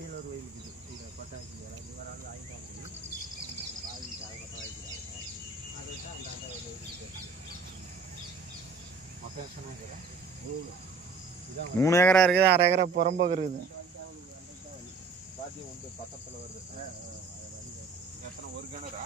கீழே ஒரு வயல் இருக்குது. இங்கே கொட்டை வைக்கிறாங்க, ஒரு ஆள் ஆகிட்டாங்க, பாதி கொட்டை வைக்கிறாங்க. அதை விட்டு அந்த அந்த ஒரு மொத்தம் சொன்னாங்க 3 ஏக்கரா இருக்குது, 1/2 ஏக்கரா புறம்போக்கு இருக்குது. பாதி உண்டு பக்கத்தில் வருது. எத்தனை ஒரு கிணறா?